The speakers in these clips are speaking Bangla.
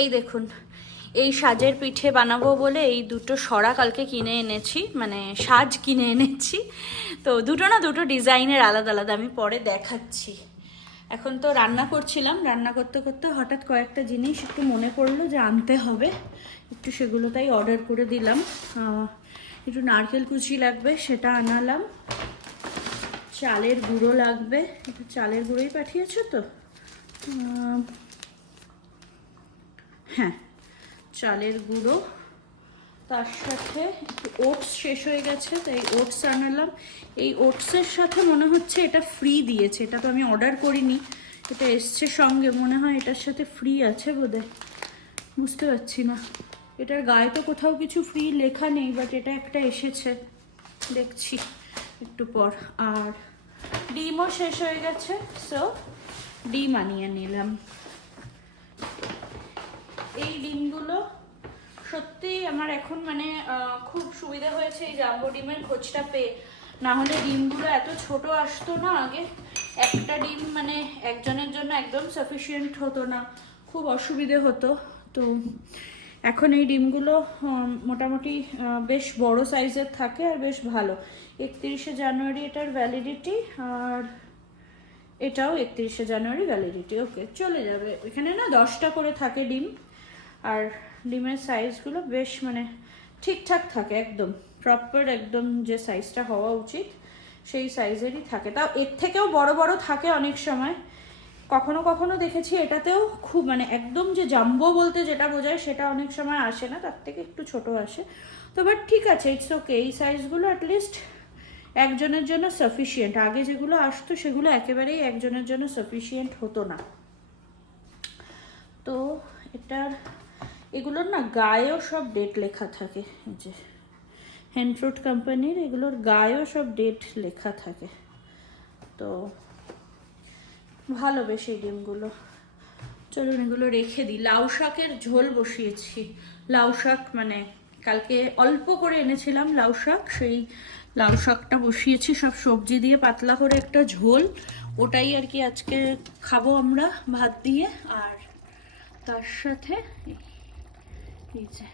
এই দেখুন, এই সাজের পিঠে বানাবো বলে এই দুটো সরা কালকে কিনে এনেছি মানে সাজ কিনে এনেছি। তো দুটো না দুটো ডিজাইনের আলাদা আলাদা, আমি পরে দেখাচ্ছি। এখন তো রান্না করছিলাম, রান্না করতে করতে হঠাৎ কয়েকটা জিনিস একটু মনে পড়ল যে আনতে হবে। একটু সেগুলো তাই অর্ডার করে দিলাম। একটু নারকেল কুচি লাগবে, সেটা আনালাম। চালের গুঁড়ো লাগবে, একটু চালের গুঁড়োই পাঠিয়েছো তো? হ্যাঁ চালের গুঁড়ো, তার সাথে একটু ওটস শেষ হয়ে গেছে, তো এই ওটস আনালাম। এই ওটসের সাথে মনে হচ্ছে এটা ফ্রি দিয়েছে, এটা তো আমি অর্ডার করিনি, এটা এসছে সঙ্গে, মনে হয় এটার সাথে ফ্রি আছে বোধহয়, বুঝতে পারছি না। এটার গায়ে তো কোথাও কিছু ফ্রি লেখা নেই বাট এটা একটা এসেছে, দেখছি একটু পর। আর ডিমও শেষ হয়ে গেছে সো ডিম আনিয়ে নিলাম। এই ডিমগুলো সত্যি আমার এখন মানে খুব সুবিধা হয়েছে এই জাম্বো ডিমের খোঁজটা পেয়ে। না হলে ডিমগুলো এত ছোট আসতো না আগে, একটা ডিম মানে একজনের জন্য একদম সাফিসিয়েন্ট হতো না, খুব অসুবিধে হতো। তো এখন এই ডিমগুলো মোটামুটি বেশ বড় সাইজের থাকে আর বেশ ভালো। একত্রিশে জানুয়ারি এটার ভ্যালিডিটি আর এটাও একত্রিশে জানুয়ারি ভ্যালিডিটি ওকে, চলে যাবে। এখানে না দশটা করে থাকে ডিম। আর ডিমের সাইজগুলো বেশ মানে ঠিকঠাক থাকে একদম। প্রপার একদম যে সাইজটা হওয়া উচিত, সেই সাইজেরই থাকে। তাও এর থেকেও বড় বড় থাকে অনেক সময়। কখনো কখনো দেখেছি এটাতেও খুব মানে একদম যে জাম্বো বলতে যেটা বোঝায় সেটা অনেক সময় আসে না, তার থেকে একটু ছোট আসে। তো বাট ঠিক আছে ইটস ওকে এই সাইজগুলো অ্যাটলিস্ট একজনের জন্য সাফিসিয়েন্ট আগে যেগুলো আসতো সেগুলো একেবারেই একজনের জন্য সাফিসিয়েন্ট হতো না। তো এটার এগুলোর না গায়েও সব ডেট লেখা থাকে। যে হ্যান্ড ফ্রুট কোম্পানির এগুলোর গায়েও সব ডেট লেখা থাকে। তো ভালো বেশ এই ডিমগুলো। চলুন এগুলো রেখে দিই। লাউ শাকের ঝোল বসিয়েছি। লাউ শাক মানে কালকে অল্প করে এনেছিলাম লাউ শাক। সেই লাউ শাকটা বসিয়েছি, সব সবজি দিয়ে পাতলা করে একটা ঝোল। ওটাই আর কি আজকে খাব আমরা ভাত দিয়ে। আর তার সাথে এই- এই যে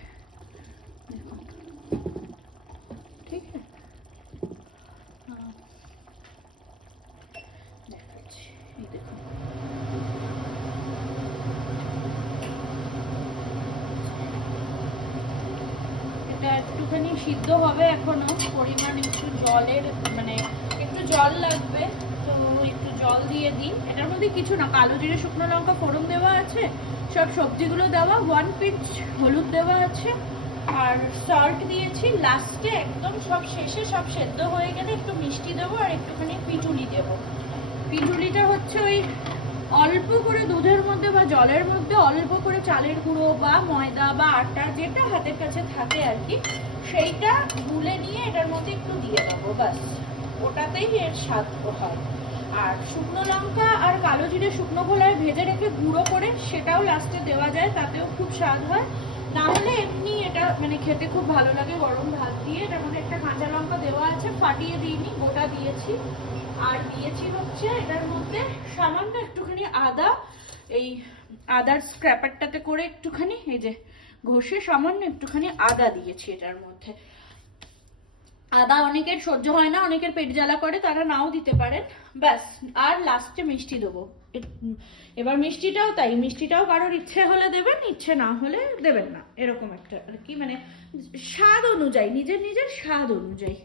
দেখুন ঠিক সিদ্ধ হবে এখনও। পরিমাণ একটু জলের মানে একটু জল লাগবে। জল দিয়ে দিন এটার মধ্যে কিছু না, কালো জিরে, শুকনো লঙ্কা, ফোড়ন দেওয়া আছে, সব সবজিগুলো দেওয়া ওয়ান পিঞ্চ হলুদ দেওয়া আছে, আর সল্ট দিয়েছি। লাস্টে একদম সব শেষে সব সেদ্ধ হয়ে গেলে একটু মিষ্টি দেবো আর একটুখানি পিটুলি দেবো। পিটুলিটা হচ্ছে ওই অল্প করে দুধের মধ্যে বা জলের মধ্যে অল্প করে চালের গুঁড়ো বা ময়দা বা আটা যেটা হাতের কাছে থাকে আর কি, সেইটা গুলে নিয়ে এটার মধ্যে একটু দিয়ে দেবো, ব্যাস। ওটাতেই এর স্বাদ হয়। আর শুকনো লঙ্কা আর কালো জিরে শুকনো খোলায় ভেজে রেখে গুঁড়ো করে সেটাও লাস্টে দেওয়া যায়, তাতেও খুব স্বাদ হয়। না হলে এমনি এটা মানে খেতে খুব ভালো লাগে গরম ভাত দিয়ে। এটার মধ্যে একটা কাঁচা লঙ্কা দেওয়া আছে, ফাটিয়ে দিইনি, গোটা দিয়েছি। আর দিয়েছি হচ্ছে এটার মধ্যে সামান্য একটুখানি আদা, এই আদার স্ক্র্যাপারটাতে করে একটুখানি, এই যে ঘষে সামান্য একটুখানি আদা দিয়েছি এটার মধ্যে। আদা অনেকের সহ্য হয় না, অনেকের পেট জ্বালা করে, তারা নাও দিতে পারেন। ব্যাস, আর লাস্টে মিষ্টি দেবো। এবার মিষ্টিটাও তাই, মিষ্টিটাও কারোর ইচ্ছে হলে দেবেন, ইচ্ছে না হলে দেবেন না। এরকম একটা আর কি মানে স্বাদ অনুযায়ী, নিজের নিজের স্বাদ অনুযায়ী।